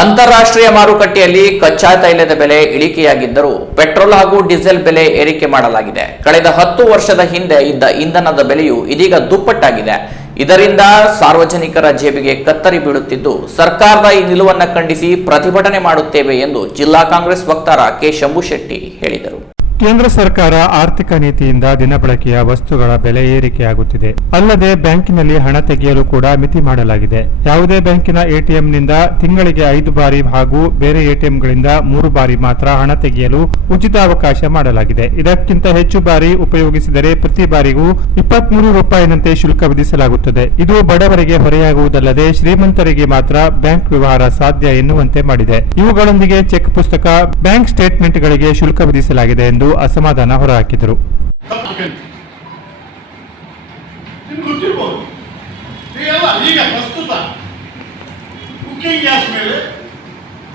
ಅಂತಾರಾಷ್ಟ್ರೀಯ ಮಾರುಕಟ್ಟೆಯಲ್ಲಿ ಕಚ್ಚಾ ತೈಲದ ಬೆಲೆ ಇಳಿಕೆಯಾಗಿದ್ದರೂ ಪೆಟ್ರೋಲ್ ಹಾಗೂ ಡೀಸೆಲ್ ಬೆಲೆ ಏರಿಕೆ ಮಾಡಲಾಗಿದೆ. ಕಳೆದ ಹತ್ತು ವರ್ಷದ ಹಿಂದೆ ಇದ್ದ ಇಂಧನದ ಬೆಲೆಯು ಇದೀಗ ದುಪ್ಪಟ್ಟಾಗಿದೆ. ಇದರಿಂದ ಸಾರ್ವಜನಿಕರ ಜೇಬಿಗೆ ಕತ್ತರಿ ಬೀಳುತ್ತಿದ್ದು, ಸರ್ಕಾರದ ಈ ನಿಲುವನ್ನು ಖಂಡಿಸಿ ಪ್ರತಿಭಟನೆ ಮಾಡುತ್ತೇವೆ ಎಂದು ಜಿಲ್ಲಾ ಕಾಂಗ್ರೆಸ್ ವಕ್ತಾರ ಕೆ. ಶಂಭುಶೆಟ್ಟಿ ಹೇಳಿದರು. ಕೇಂದ್ರ ಸರ್ಕಾರ ಆರ್ಥಿಕ ನೀತಿಯಿಂದ ದಿನಬಳಕೆಯ ವಸ್ತುಗಳ ಬೆಲೆ ಏರಿಕೆಯಾಗುತ್ತಿದೆ. ಅಲ್ಲದೆ ಬ್ಯಾಂಕಿನಲ್ಲಿ ಹಣ ತೆಗೆಯಲು ಕೂಡ ಮಿತಿ ಮಾಡಲಾಗಿದೆ. ಯಾವುದೇ ಬ್ಯಾಂಕಿನ ಎಟಿಎಂನಿಂದ ತಿಂಗಳಿಗೆ ಐದು ಬಾರಿ ಹಾಗೂ ಬೇರೆ ಎಟಿಎಂಗಳಿಂದ ಮೂರು ಬಾರಿ ಮಾತ್ರ ಹಣ ತೆಗೆಯಲು ಉಚಿತ ಅವಕಾಶ ಮಾಡಲಾಗಿದೆ. ಇದಕ್ಕಿಂತ ಹೆಚ್ಚು ಬಾರಿ ಉಪಯೋಗಿಸಿದರೆ ಪ್ರತಿ ಬಾರಿಗೂ ಇಪ್ಪತ್ಮೂರು ರೂಪಾಯಿನಂತೆ ಶುಲ್ಕ ವಿಧಿಸಲಾಗುತ್ತದೆ. ಇದು ಬಡವರಿಗೆ ಹೊರೆಯಾಗುವುದಲ್ಲದೆ ಶ್ರೀಮಂತರಿಗೆ ಮಾತ್ರ ಬ್ಯಾಂಕ್ ವ್ಯವಹಾರ ಸಾಧ್ಯ ಎನ್ನುವಂತೆ ಮಾಡಿದೆ. ಇವುಗಳೊಂದಿಗೆ ಚೆಕ್ ಪುಸ್ತಕ, ಬ್ಯಾಂಕ್ ಸ್ಟೇಟ್ಮೆಂಟ್ಗಳಿಗೆ ಶುಲ್ಕ ವಿಧಿಸಲಾಗಿದೆ ಎಂದು ಅಸಮಾಧಾನ ಹೊರಹಾಕಿದರು.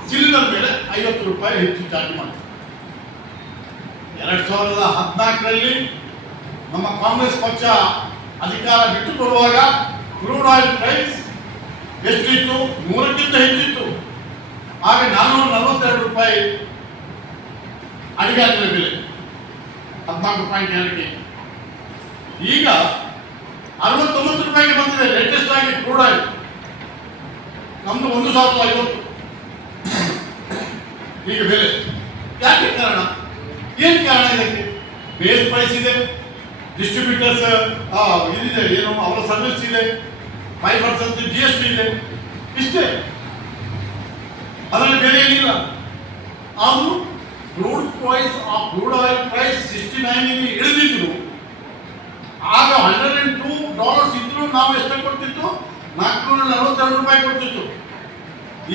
ಸಿಲಿಂಡರ್ ಮೇಲೆ ಐವತ್ತು ರೂಪಾಯಿ ಹೆಚ್ಚು ಚಾರ್ಜ್ ಮಾಡ್ತಾರೆ. ಸಾವಿರದ ಹದಿನಾಲ್ಕರಲ್ಲಿ ನಮ್ಮ ಕಾಂಗ್ರೆಸ್ ಪಕ್ಷ ಅಧಿಕಾರ ಬಿಟ್ಟುಕೊಡುವಾಗ ಕ್ರೂಡ್ ಆಯಿಲ್ ಪ್ರೈಸ್ ಎಷ್ಟಿತ್ತು? ನೂರಕ್ಕಿಂತ ಹೆಚ್ಚಿತ್ತು. ಆಗ ನಾನ್ನೂರ ನಲವತ್ತೆರಡು ರೂಪಾಯಿ ಅಡಿಗೆ ಬೆಲೆ. ಹದಿನಾಲ್ಕು ಪಾಯಿಂಟ್ ಎರಡಕ್ಕೆ ಈಗ ಅರವತ್ತೊಂಬತ್ತು ರೂಪಾಯಿಗೆ ಬಂದಿದೆ ಲೇಟೆಸ್ಟ್ ಆಗಿ ಕ್ರೂಡ್ ಆಯಿಲ್ ನಮ್ದು ಒಂದು ಸಾವಿರದ ಐವತ್ತು. ಈಗ ಬೆಲೆ. ಯಾಕೆ ಕಾರಣ? ಏನ್ ಕಾರಣ ಇದಕ್ಕೆ? ಬೇಸ್ ಪ್ರೈಸ್ ಇದೆ ಡಿಸ್ಟ್ರಿಬ್ಯೂಟರ್ಸ್ ಇದಿದೆ, ಏನು, ಅವರ ಸರ್ವಿಸ್ ಇದೆ five percent G S T ಇದೆ. ಇಷ್ಟೇ. ಅದರಲ್ಲಿ ಬೇರೆ ಏನಿಲ್ಲ. ಅದು ಕ್ರೂಡ್ ಪ್ರೈಸ್ ಆ ಕ್ರೂಡ್ ಆಯಿಲ್ ಪ್ರೈಸ್ ಸಿಕ್ಸ್ಟಿ ನೈನ್ಗೆ ಇಳಿದಿದ್ರು. ಆಗ ಹಂಡ್ರೆಡ್ ಅಂಡ್ ಟೂ ಡಾಲರ್ಸ್ ಇದ್ರು ನಾವು ಎಷ್ಟು ಕೊಡ್ತಿತ್ತು? ನಾಲ್ಕುನೂರ ನಲವತ್ತೆರಡು ರೂಪಾಯಿ ಕೊಡ್ತಿತ್ತು.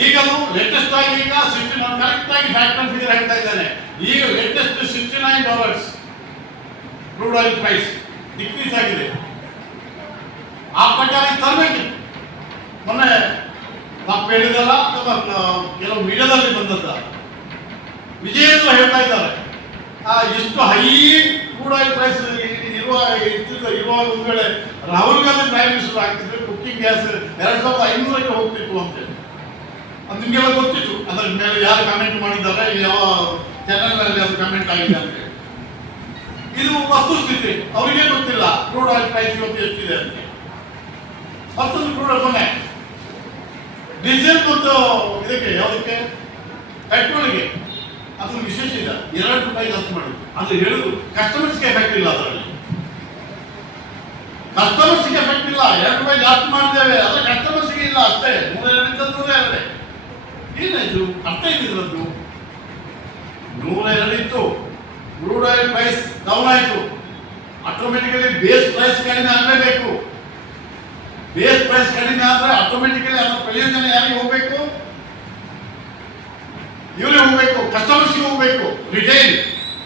ಈಗ ಅದು ಲೇಟೆಸ್ಟ್ ಆಗಿ ಈಗ ಸಿಕ್ಸ್ಟಿ ನಾನು ಕರೆಕ್ಟ್ ಆಗಿ ಫ್ಯಾಕ್ಟರ್ ಫಿಗರ್ ಹೇಳ್ತಾ ಇದ್ದೇನೆ. ಈಗ latest sixty nine dollars crude oil price decrease ಆಗಿದೆ. ಆ ಪ್ರಕಾರ ತರಬೇಕು ಮೊನ್ನೆ ತಪ್ಪು ಹೇಳಿದಲ್ಲ ಅಥವಾ ಕೆಲವು ಮೀಡಿಯಾದಲ್ಲಿ ಬಂದದ್ದ ವಿಜಯೇಂದ್ರ ಹೇಳ್ತಾ ಇದ್ದಾರೆ. ಆ ಇಷ್ಟು ಹೈ ಕೂಡ ಪ್ರೈಸ್ ಇರುವ ಇರುವಾಗ ಒಂದು ವೇಳೆ ರಾಹುಲ್ ಗಾಂಧಿ ಪ್ರೈಮ್ ಮಿನಿಸ್ಟರ್ ಆಗ್ತಿದ್ರೆ ಕುಕ್ಕಿಂಗ್ ಗ್ಯಾಸ್ ಎರಡ್ ಸಾವಿರದ ಐನೂರಕ್ಕೆ ಹೋಗ್ತಿತ್ತು ಅಂತೇಳಿ ಅದು ಗೊತ್ತಿತ್ತು. ಅದರ ಮೇಲೆ ಯಾರು ಕಮೆಂಟ್ ಮಾಡಿದ್ದಾರೆ, ಯಾವ ಚಾನೆಲ್ನಲ್ಲಿ ಅದು ಕಮೆಂಟ್ ಆಗಿದೆ ಅಂತೇಳಿ ಇದು ವಸ್ತುಸ್ಥಿತಿ ಅವರಿಗೆ ಗೊತ್ತಿಲ್ಲ. ಕ್ರೂಡ್ ಆಯಿಲ್ ಪ್ರೈಸ್ ಇವತ್ತು ಎಷ್ಟಿದೆ ಅಂತ ಮತ್ತೊಂದು ಕ್ರೂಡ್ ಮನೆ ಡೀಸೆಲ್ ಮತ್ತು ಇದಕ್ಕೆ ಯಾವುದಕ್ಕೆ? ಪೆಟ್ರೋಲ್ಗೆ ಅದು ವಿಶೇಷ ಇಲ್ಲ ಎರಡು ರೂಪಾಯಿ ಜಾಸ್ತಿ ಮಾಡಿದ್ರು. ಅದು ಹೇಳುದು ಕಸ್ಟಮರ್ಸ್ಗೆ ಎಫೆಕ್ಟ್ ಇಲ್ಲ ಅದರಲ್ಲಿ. ಕಸ್ಟಮರ್ಸ್ಗೆ ಎಫೆಕ್ಟ್ ಇಲ್ಲ ಎರಡು ರೂಪಾಯಿ ಜಾಸ್ತಿ ಮಾಡಿದ್ದೇವೆ. ಅದ್ರ ಕಸ್ಟಮರ್ಸ್ಗೆ ಇಲ್ಲ ಅಷ್ಟೇ. ನೂರ ಎರಡರಿಂದ ನೂರ ಎರಡೇ ಏನಾಯ್ತು? ಅರ್ಥ ಇದ್ದಿದ್ರದ್ದು ನೂರ ಕ್ರೂಡ್ ಆಯಿಲ್ ಪ್ರೈಸ್ ಡೌನ್ ಆಯಿತು. ಆಟೋಮೆಟಿಕಲಿ ಬೇಸ್ ಪ್ರೈಸ್ ಕಡಿಮೆ ಆಗಲೇಬೇಕು. ಬೇಸ್ ಪ್ರೈಸ್ ಕಡಿಮೆ ಆದ್ರೆ ಆಟೋಮೆಟಿಕಲಿ ಅದರ ಪ್ರಯೋಜನ ಯಾರಿಗೆ ಹೋಗ್ಬೇಕು? ಇವರೇ ಹೋಗ್ಬೇಕು ಕಸ್ಟಮರ್ಸ್ಗೆ ಹೋಗ್ಬೇಕು ರಿಟೈಲ್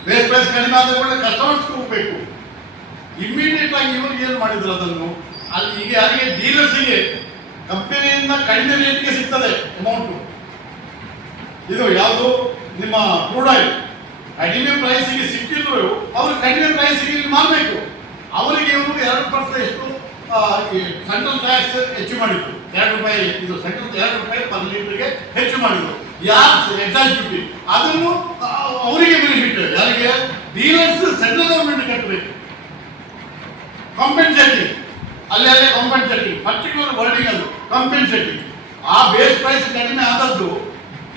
ಬೇಸ್ ಪ್ರೈಸ್ ಕಡಿಮೆ ಆದ ಕೂಡ ಕಸ್ಟಮರ್ಸ್ಗೆ ಹೋಗ್ಬೇಕು. ಇಮಿಡಿಯೇಟ್ ಆಗಿ ಇವ್ರಿಗೆ ಏನು ಮಾಡಿದ್ರು ಅದನ್ನು? ಅಲ್ಲಿ ಈಗ ಯಾರಿಗೆ ಡೀಲರ್ಸ್ಗೆ ಕಂಪನಿಯಿಂದ ಕಡಿಮೆ ರೇಟ್ಗೆ ಸಿಗ್ತದೆ ಅಮೌಂಟು ಇದು ಯಾವುದು? ನಿಮ್ಮ ಕ್ರೂಡ್ ಆಯಿಲ್ ಕಡಿಮೆ ಪ್ರೈಸಿಗೆ ಸಿಕ್ಕಿದ್ರು ಅವರು ಕಡಿಮೆ ಪ್ರೈಸಿಗೆ ಇಲ್ಲಿ ಮಾರಬೇಕು. ಅವರಿಗೆ ಇವರು ಎರಡು ಪರ್ಸೆಂಟ್ ಎಷ್ಟು ಸೆಂಟ್ರಲ್ ಟ್ಯಾಕ್ಸ್ ಹೆಚ್ಚು ಮಾಡಿದ್ರು. ಎರಡು ರೂಪಾಯಿ, ಇದು ಸೆಂಟ್ರಲ್ ಎರಡು ರೂಪಾಯಿ ಪರ್ ಲೀಟರ್ಗೆ ಹೆಚ್ಚು ಮಾಡಿದ್ರು. ಯಾರು ಎಕ್ಸೈಸ್ ಡ್ಯೂಟಿ ಅದನ್ನು ಅವರಿಗೆ ಬೆನಿಫಿಟ್ ಯಾರಿಗೆ? ಡೀಲರ್ಸ್ ಸೆಂಟ್ರಲ್ ಗವರ್ಮೆಂಟ್ ಕಟ್ಟಬೇಕು. ಕಾಂಪೆನ್ಸೇಟಿಂಗ್ ಅಲ್ಲಿ ಕಾಂಪೆನ್ಸೇಟಿಂಗ್ ಪರ್ಟಿಕ್ಯುಲರ್ ವರ್ಡಿಂಗ್ ಅದು. ಕಾಂಪೆನ್ಸೇಟಿಂಗ್ ಆ ಬೇಸ್ ಪ್ರೈಸ್ ಕಡಿಮೆ ಆದದ್ದು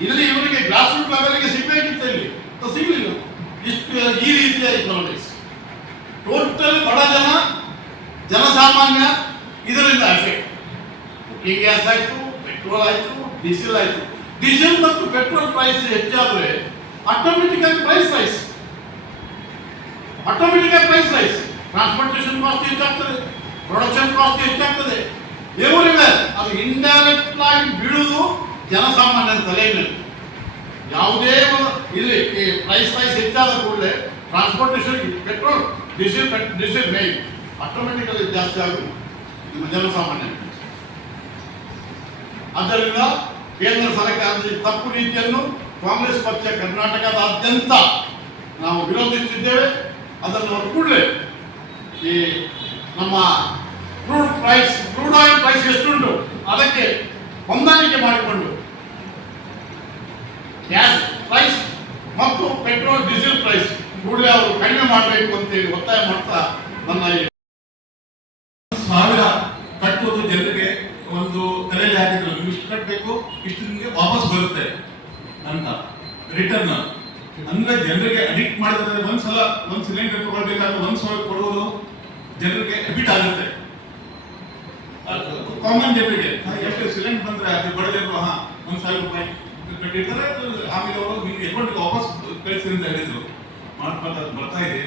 ಇಲ್ಲಿ ಇವರಿಗೆ ಗ್ರಾಸ್ ರೂಟ್ ಲೆವೆಲ್ಗೆ ಸಿಗಬೇಕಿತ್ತು ಇಲ್ಲಿ. ಸಿಗಲಿಲ್ಲ. ಇಷ್ಟು, ಈ ರೀತಿಯ ಇಕನಾಮಿಕ್ಸ್ ಟೋಟಲ್ ಬಡ ಜನ, ಜನಸಾಮಾನ್ಯ, ಇದರಿಂದ ಅಫೆಕ್ಟ್ ಕುಕಿಂಗ್ ಗ್ಯಾಸ್ ಆಯಿತು ಪೆಟ್ರೋಲ್ ಆಯಿತು ಡೀಸೆಲ್ ಆಯ್ತು. ಡೀಸೆಲ್ ಮತ್ತು ಪೆಟ್ರೋಲ್ ಪ್ರೈಸ್ ಹೆಚ್ಚಾದರೆ ಆಟೋಮೆಟಿಕ್ ಆಗಿ ಪ್ರೈಸ್ ರೈಸ್ ಆಟೋಮೆಟಿಕ್ ಆಗಿ ಪ್ರೈಸ್ ರೈಸ್ ಟ್ರಾನ್ಸ್ಪೋರ್ಟೇಷನ್ ಕಾಸ್ಟ್ ಹೆಚ್ಚಾಗ್ತದೆ. ಪ್ರೊಡಕ್ಷನ್ ಕಾಸ್ಟ್ ಹೆಚ್ಚಾಗ್ತದೆ. ಎವರಿವೆ ಅದು ಇಂಡೈರೆಕ್ಟ್ ಆಗಿ ಬೀಳುವುದು ಜನಸಾಮಾನ್ಯನ ತಲೆ ಮೇಲೆ ಯಾವುದೇ ಇಲ್ಲಿ ಈ ಪ್ರೈಸ್ ಪ್ರೈಸ್ ಹೆಚ್ಚಾದ ಕೂಡಲೇ transportation petrol diesel diesel main automatically ಜಾಸ್ತಿ ಆಗುವುದು ನಿಮ್ಮ ಜನಸಾಮಾನ್ಯ ಆದ್ದರಿಂದ ಕೇಂದ್ರ ಸರ್ಕಾರದ ತಪ್ಪು ನೀತಿಯನ್ನು ಕಾಂಗ್ರೆಸ್ ಪಕ್ಷ ಕರ್ನಾಟಕದಾದ್ಯಂತ ನಾವು ವಿರೋಧಿಸುತ್ತಿದ್ದೇವೆ ಅದನ್ನು ಅವರು ಈ ನಮ್ಮ crude price, crude oil price ಎಷ್ಟುಂಟು, ಅದಕ್ಕೆ ಹೊಂದಾಣಿಕೆ ಮಾಡಿಕೊಂಡು ಗ್ಯಾಸ್ ಪ್ರೈಸ್ ಮತ್ತು ಪೆಟ್ರೋಲ್, ಡೀಸೆಲ್ ಪ್ರೈಸ್ ಕೂಡಲೇ ಅವರು ಕಡಿಮೆ ಮಾಡಬೇಕು ಅಂತೇಳಿ ಒತ್ತಾಯ ಮಾಡ್ತಾ ನನ್ನ ತಲೆಯಲ್ಲಿ ಹಾಕಿದ್ರು. ನೀವು ಇಷ್ಟು ಕಟ್ಟಬೇಕು ಇಷ್ಟು ನಿಮಗೆ ವಾಪಸ್ ಬರುತ್ತೆ ಅಂತ ರಿಟರ್ನ್ ಅಂದ್ರೆ ಜನರಿಗೆ ಅಡಿಕ್ಟ್ ಮಾಡಿದ್ರೆ ಒಂದ್ಸಲ ಒಂದ್ ಸಿಲಿಂಡರ್ ತಗೊಳ್ಬೇಕಾದ್ರೆ ಒಂದ್ ಸಾವಿರ ಕೊಡುವುದು ಜನರಿಗೆ ಹೆಬಿಟ್ ಆಗುತ್ತೆ. ಕಾಮನ್ ಜನರಿಗೆ. ಎಷ್ಟು ಸಿಲಿಂಡರ್ ಬಂದ್ರೆ ಅದು ಬಡದಿರುವ ಹಾ, ಒಂದ್ ಸಾವಿರ ರೂಪಾಯಿ ಕಟ್ಟಿರ್ತಾರೆ ಆಮೇಲೆ ಅವರು ನಿಮ್ಗೆ ಅಕೌಂಟ್ಗೆ ವಾಪಸ್ ಕಳಿಸಿ ಅಂತ ಹೇಳಿದ್ರು. ಮಾಡ್ತಾ ಅದು ಬರ್ತಾ ಇದೆ.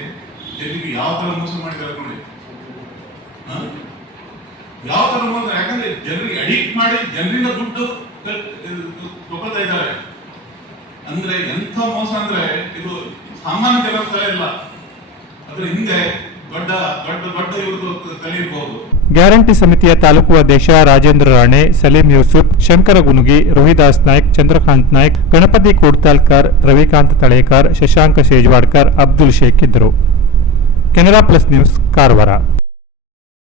ಜನರಿಗೆ ಯಾವ ತರ ಮೋಸ ಮಾಡಿದ್ದಾರೆ ನೋಡಿ? ಯಾವ ಥರ ಮೋಸ ಯಾಕಂದ್ರೆ ಜನರಿಗೆ ಅಡಿಕ್ಟ್ ಮಾಡಿ ಜನರಿಂದ ದುಡ್ಡು ತಗೊಳ್ತಾ ಇದ್ದಾರೆ. ಅಂದ್ರೆ ಎಂಥ ಮೋಸ ಅಂದ್ರೆ, ಇದು ಸಾಮಾನ್ಯ ಜನರ ತಲೆ ಇಲ್ಲ ಅದ್ರ ಹಿಂದೆ ದೊಡ್ಡ ದೊಡ್ಡ ದೊಡ್ಡ ಇವ್ರದ್ದು ತಲೆ ಇರ್ಬೋದು. ಗ್ಯಾರಂಟಿ ಸಮಿತಿಯ ತಾಲೂಕು ಅಧ್ಯಕ್ಷ ರಾಜೇಂದ್ರ ರಾಣೆ, ಸಲೀಂ ಯೂಸುಫ್, ಶಂಕರ ಗುನುಗಿ, ರೋಹಿದಾಸ್ ನಾಯ್ಕ್, ಚಂದ್ರಕಾಂತ್ ನಾಯ್ಕ್, ಗಣಪತಿ ಕೂಡ್ತಾಲ್ಕರ್, ರವಿಕಾಂತ್ ತಳೇಕರ್, ಶಶಾಂಕ ಶೇಜ್ವಾಡ್ಕರ್, ಅಬ್ದುಲ್ ಶೇಖ್ ಇದ್ದರು. Canara plus news, Karwar.